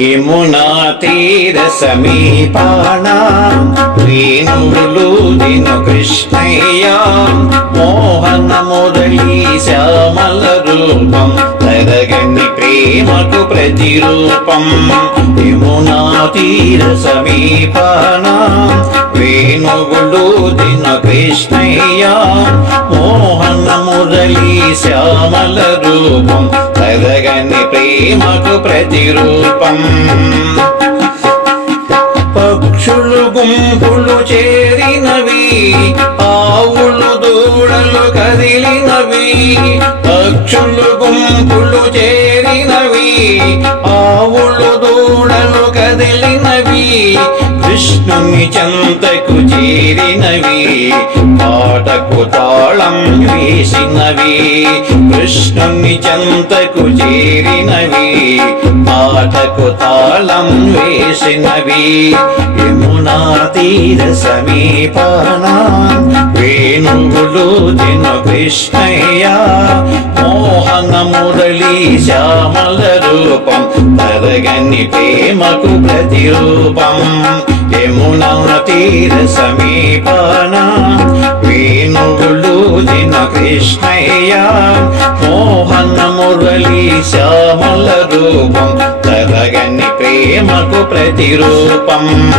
యమునా తీర సమీపాన వేణువులు దిను మోహన మురళీ శ్యామల రూపం తరగని ప్రేమకు ప్రతిరూపం. యమునా తీర సమీపాన వేణువులు దిను మోహన మురళీ శ్యామల రూపం ప్రేమకు ప్రతిరూపం. పక్షులు గుంపులు చేరినవి ఆవులు దూడలు కదిలినవి పక్షులు గుంపులు చేరినవి ఆ కృష్ణుని చెంతకు చేరినవి పాటకు తాళం వేసినవి కృష్ణుని చెంతకు చేరినవి పాటకు తాళం వేసినవి. యమునా తీర సమీపాన వేణువులు దిన కృష్ణయ్య మోహన మురళీ శ్యామల రూపం తరగని ప్రేమకు ప్రతిరూపం. యమున తీర సమీపన వేణువులు దిన కృష్ణయ్య. మోహన మురళీ శ్యామల రూపం. తరగని ప్రేమకు ప్రతిరూపం.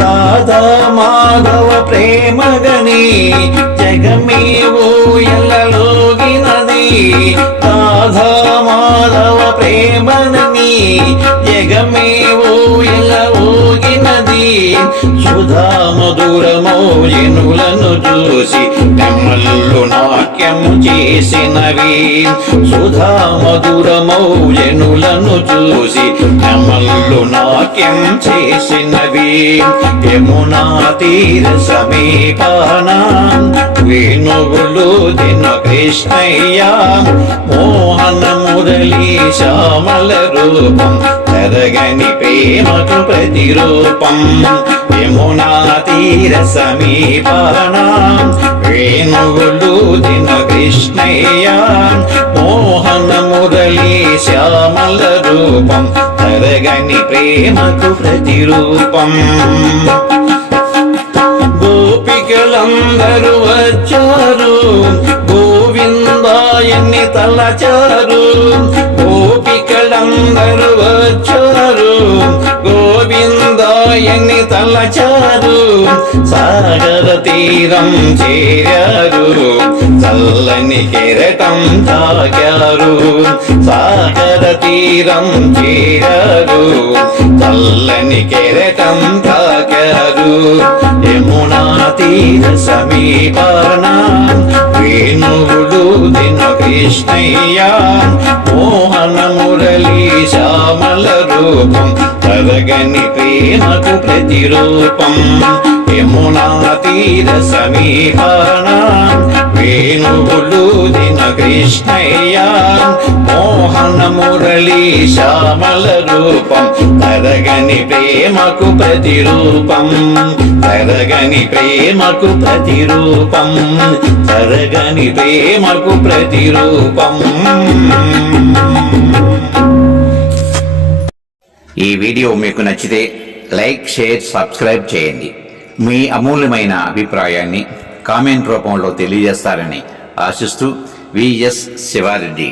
రాధా మాధవ ప్రేమగని జగమే ఓ ఎల్లలోగినది. ఊయలలోగినది రాధా మాధవ ప్రేమనని జగమే ఊయల ఊగినది సుధా మధురమోయనులను చూసి కమ్మల్లు నాట్యము చేసినవి సుధా మధురమౌ జనులను చూసి నెమల్లు నాట్యం చేసినవి యమునా తీర సమీపాన వేణువులు దిన కృష్ణయ్య. మోహన మురళీ శ్యామల రూపం తరగని ప్రేమకు ప్రతిరూపం. యమునా తీర సమీపాన వేణువులు దిన కృష్ణయ్య. మోహన మురళీ శ్యామ రూపం. తరగని ప్రేమకు ప్రతిరూపం. గోపికలందరూ వచ్చారు. గోవిందాయన్ని తలచారు. సాగర తీరం చేరారు. చల్లని కెరటం తాగారు సాగర తీరం చేరారు. చల్లని కెరటం తాగారు యమునా తీర సమీపాన వేణువుడు దిన కృష్ణయ్య. మోహన మురళీ శ్యామల రూపం తరగని ప్రేమకు ప్రతిరూపం. శరీర తీర సమీపాన దిన కృష్ణయ్య. మోహన మురళీ శ్యామల రూపం తరగని ప్రేమకు ప్రతిరూపం తరగని ప్రేమకు ప్రతిరూపం తరగని ప్రేమకు ప్రతిరూపం. ఈ వీడియో మీకు నచ్చితే లైక్ షేర్ సబ్స్క్రైబ్ చేయండి. మీ అమూల్యమైన అభిప్రాయాన్ని కామెంట్ రూపంలో తెలియజేస్తారని ఆశిస్తూ విఎస్ శివారెడ్డి.